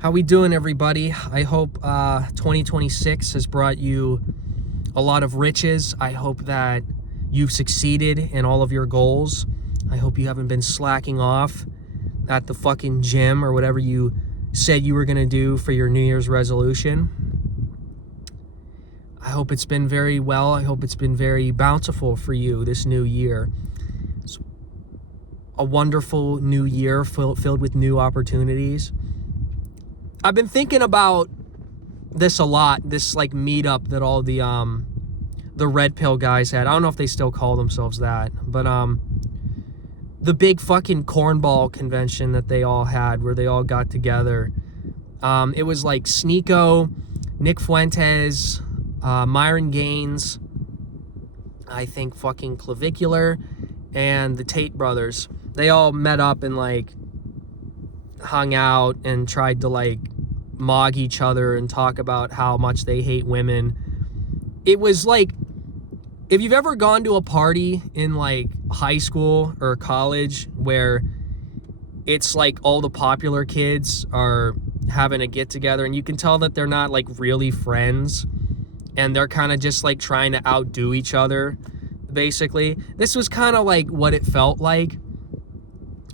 How we doing, everybody? I hope 2026 has brought you a lot of riches. I hope that you've succeeded in all of your goals. I hope you haven't been slacking off at the fucking gym or whatever you said you were going to do for your New Year's resolution. I hope it's been very well. I hope it's been very bountiful for you this new year. It's a wonderful new year filled with new opportunities. I've been thinking about this a lot, this like meetup that all the red pill guys had. I don't know if they still call themselves that, but the big fucking cornball convention that they all had where they all got together. It was like Sneeko, Nick Fuentes, Myron Gaines, I think fucking Clavicular, and the Tate brothers. They all met up and like hung out and tried to like mog each other and talk about how much they hate women. It was like, if you've ever gone to a party in like high school or college where it's like all the popular kids are having a get together and you can tell that they're not like really friends and they're kind of just like trying to outdo each other, basically. This was kind of like what it felt like,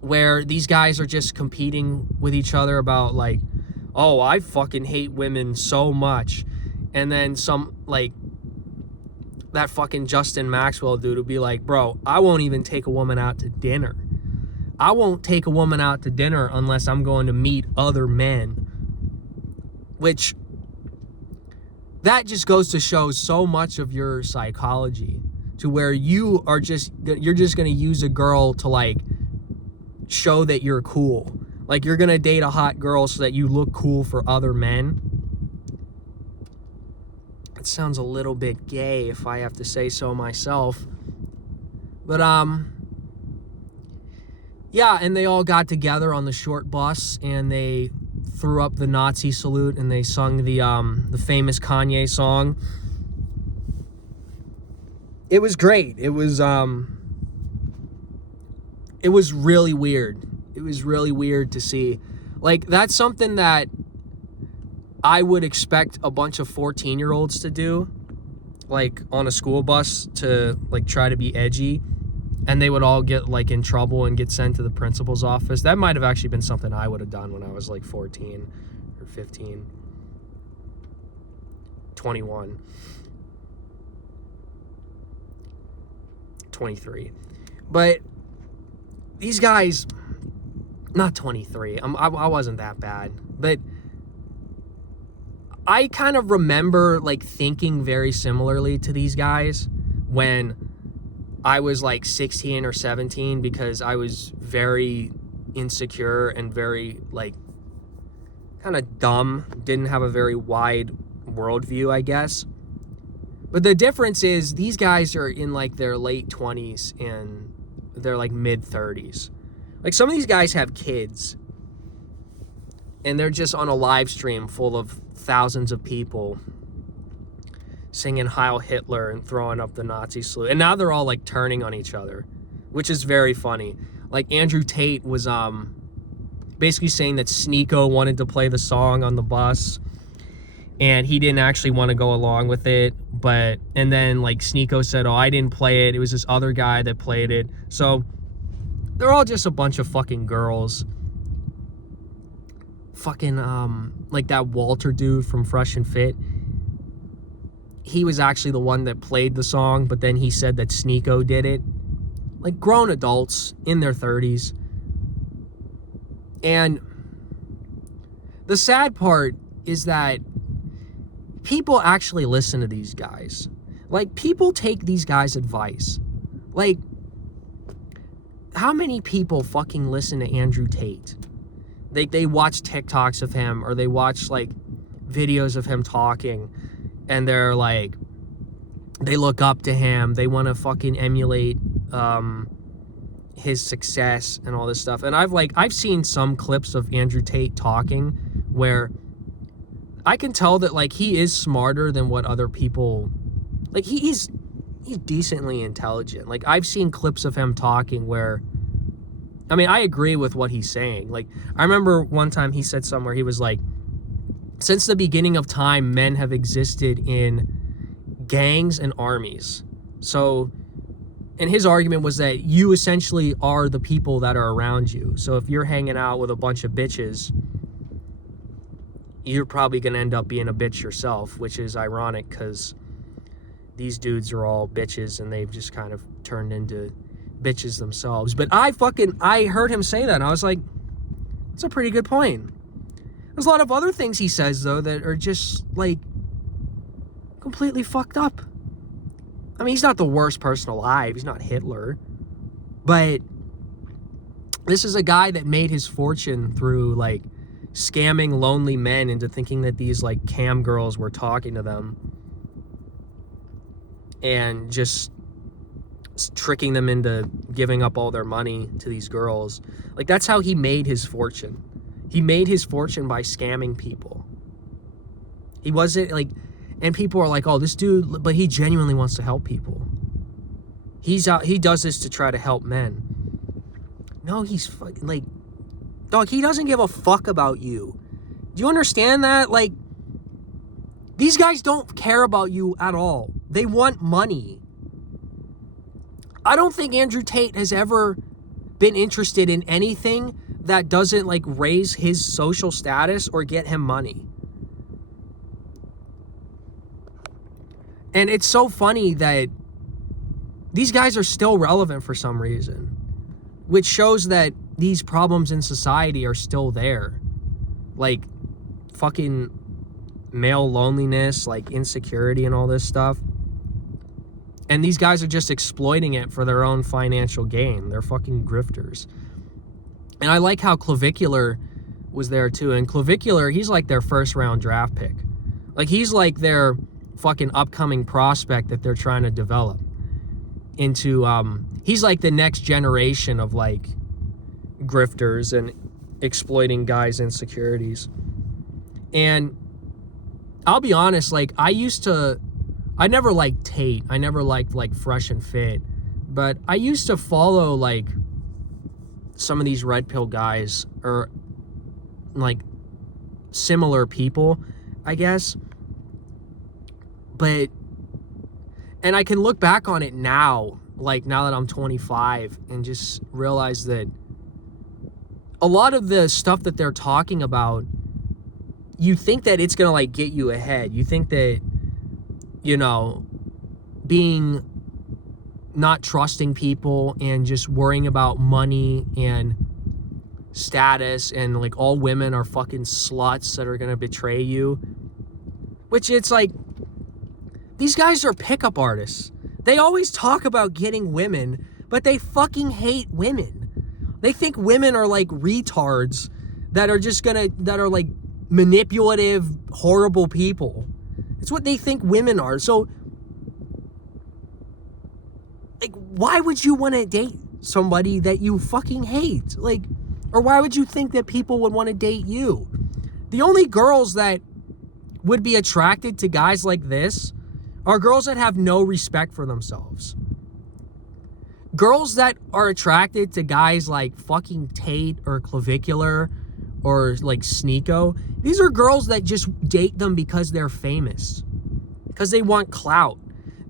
where these guys are just competing with each other about like, oh, I fucking hate women so much. And then some, like, that fucking Justin Maxwell dude would be like, bro, I won't even take a woman out to dinner. I won't take a woman out to dinner unless I'm going to meet other men. Which, that just goes to show so much of your psychology, to where you're just going to use a girl to like show that you're cool. Like, you're gonna date a hot girl so that you look cool for other men. It sounds a little bit gay if I have to say so myself. But yeah, and they all got together on the short bus and they threw up the Nazi salute and they sung the famous Kanye song. It was great. It was really weird. It was really weird to see. Like, that's something that I would expect a bunch of 14-year-olds to do, like on a school bus, to like try to be edgy, and they would all get like in trouble and get sent to the principal's office. That might have actually been something I would have done when I was like 14 or 15, 21, 23. But these guys, not 23, I wasn't that bad, but I kind of remember like thinking very similarly to these guys when I was like 16 or 17, because I was very insecure and very like kind of dumb, didn't have a very wide worldview, I guess. But the difference is these guys are in like their late 20s and they're like mid 30s. Like, some of these guys have kids and they're just on a live stream full of thousands of people singing Heil Hitler and throwing up the Nazi salute. And now they're all like turning on each other, which is very funny. Like, Andrew Tate was basically saying that Sneeko wanted to play the song on the bus and he didn't actually want to go along with it. And then like Sneeko said, oh, I didn't play it. It was this other guy that played it. So they're all just a bunch of fucking girls. Fucking, like that Walter dude from Fresh and Fit. He was actually the one that played the song, but then he said that Sneeko did it. Like, grown adults in their 30s. And the sad part is that people actually listen to these guys. Like, people take these guys' advice. Like, how many people fucking listen to Andrew Tate? They watch TikToks of him, or they watch like videos of him talking, and they're like, they look up to him, they want to fucking emulate his success and all this stuff. And I've seen some clips of Andrew Tate talking where I can tell that like he is smarter than what other people, like he's decently intelligent. Like, I've seen clips of him talking where I mean, I agree with what he's saying. Like, I remember one time he said somewhere, he was like, since the beginning of time, men have existed in gangs and armies. So, and his argument was that you essentially are the people that are around you. So if you're hanging out with a bunch of bitches, you're probably going to end up being a bitch yourself, which is ironic because these dudes are all bitches and they've just kind of turned into bitches themselves. But I heard him say that and I was like, that's a pretty good point. There's a lot of other things he says though that are just like completely fucked up. I mean, he's not the worst person alive. He's not Hitler. But this is a guy that made his fortune through like scamming lonely men into thinking that these like cam girls were talking to them and just tricking them into giving up all their money to these girls. Like, that's how he made his fortune. He made his fortune by scamming people. He wasn't like, and people are like, oh, this dude, but he genuinely wants to help people. He does this to try to help men. No, he's fucking like, dog, he doesn't give a fuck about you. Do you understand that? Like, these guys don't care about you at all. They want money. I don't think Andrew Tate has ever been interested in anything that doesn't like raise his social status or get him money. And it's so funny that these guys are still relevant for some reason, which shows that these problems in society are still there. Like fucking male loneliness, like insecurity and all this stuff. And these guys are just exploiting it for their own financial gain. They're fucking grifters. And I like how Clavicular was there too. And Clavicular, he's like their first round draft pick. Like, he's like their fucking upcoming prospect that they're trying to develop into, he's like the next generation of like grifters and exploiting guys' insecurities. And I'll be honest, like, I never liked Tate. I never liked like Fresh and Fit. But I used to follow like some of these red pill guys or like similar people, I guess. But, and I can look back on it now, like now that I'm 25, and just realize that a lot of the stuff that they're talking about, you think that it's gonna like get you ahead. You think that, you know, being not trusting people and just worrying about money and status and like all women are fucking sluts that are gonna betray you. Which it's like, these guys are pickup artists. They always talk about getting women, but they fucking hate women. They think women are like retards that are like manipulative, horrible people. It's what they think women are. So, like, why would you want to date somebody that you fucking hate? Like, or why would you think that people would want to date you? The only girls that would be attracted to guys like this are girls that have no respect for themselves. Girls that are attracted to guys like fucking Tate or Clavicular or like Sneeko, these are girls that just date them because they're famous, because they want clout.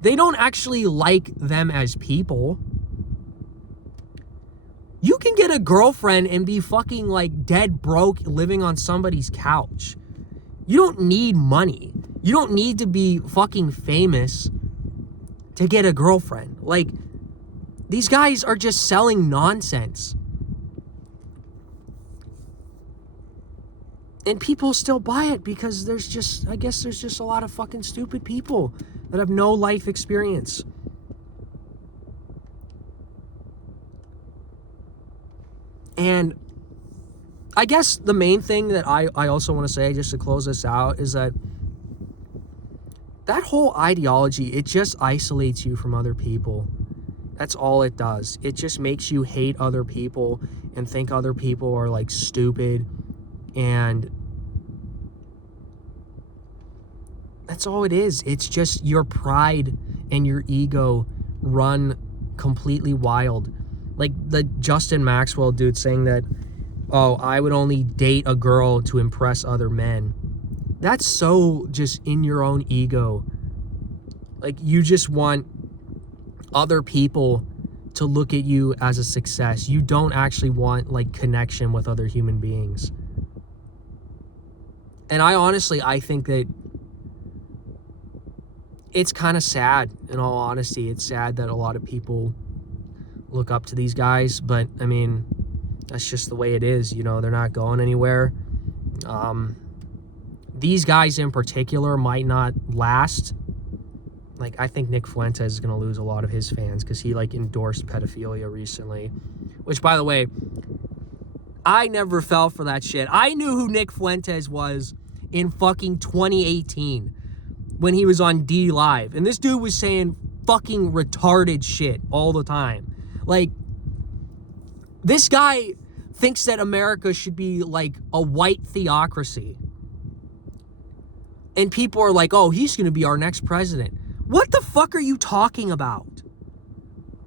They don't actually like them as people. You can get a girlfriend and be fucking like dead broke living on somebody's couch. You don't need money. You don't need to be fucking famous to get a girlfriend. Like, these guys are just selling nonsense. And people still buy it because there's just a lot of fucking stupid people that have no life experience. And I guess the main thing that I also want to say, just to close this out, is that whole ideology, it just isolates you from other people. That's all it does. It just makes you hate other people and think other people are like stupid. And that's all it is. It's just your pride and your ego run completely wild. Like the Justin Maxwell dude saying that, oh, I would only date a girl to impress other men. That's so just in your own ego. Like, you just want other people to look at you as a success. You don't actually want, like, connection with other human beings. And I think that it's kind of sad, in all honesty. It's sad that a lot of people look up to these guys, but, I mean, that's just the way it is. You know, they're not going anywhere. These guys in particular might not last. Like, I think Nick Fuentes is going to lose a lot of his fans because he, like, endorsed pedophilia recently. Which, by the way, I never fell for that shit. I knew who Nick Fuentes was in fucking 2018 when he was on D Live. And this dude was saying fucking retarded shit all the time. Like, this guy thinks that America should be, like, a white theocracy. And people are like, oh, he's going to be our next president. What the fuck are you talking about?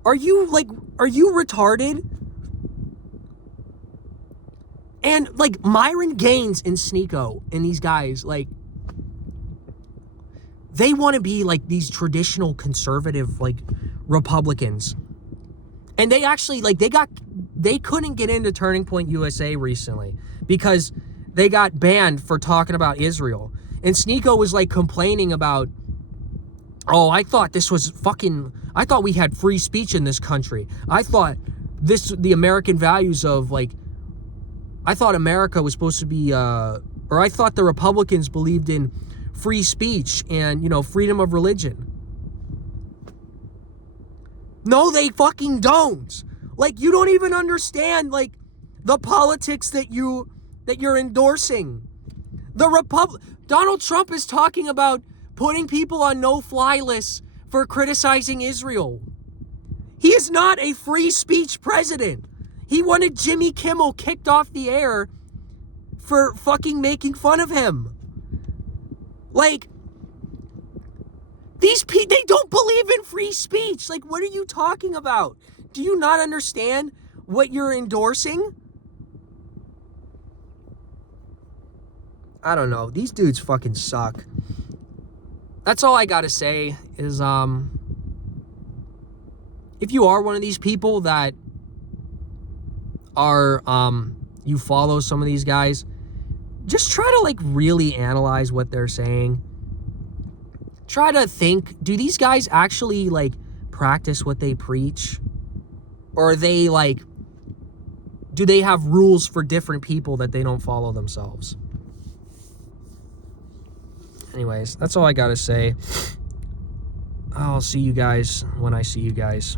Are you retarded? And, like, Myron Gaines and Sneeko and these guys, like, they want to be, like, these traditional conservative, like, Republicans. And they actually, like, they couldn't get into Turning Point USA recently because they got banned for talking about Israel. And Sneeko was, like, complaining about, oh, I thought we had free speech in this country. I thought the American values of, like, I thought America was supposed to be, or I thought the Republicans believed in free speech and, you know, freedom of religion. No, they fucking don't. Like, you don't even understand, like, the politics that you're endorsing. Donald Trump is talking about putting people on no-fly lists for criticizing Israel. He is not a free speech president. He wanted Jimmy Kimmel kicked off the air for fucking making fun of him. Like, they don't believe in free speech. Like, what are you talking about? Do you not understand what you're endorsing? I don't know. These dudes fucking suck. That's all I gotta say is, if you are one of these people that are, you follow some of these guys, just try to, like, really analyze what they're saying. Try to think, do these guys actually, like, practice what they preach? Or are they, like, do they have rules for different people that they don't follow themselves? Anyways, that's all I gotta say. I'll see you guys when I see you guys.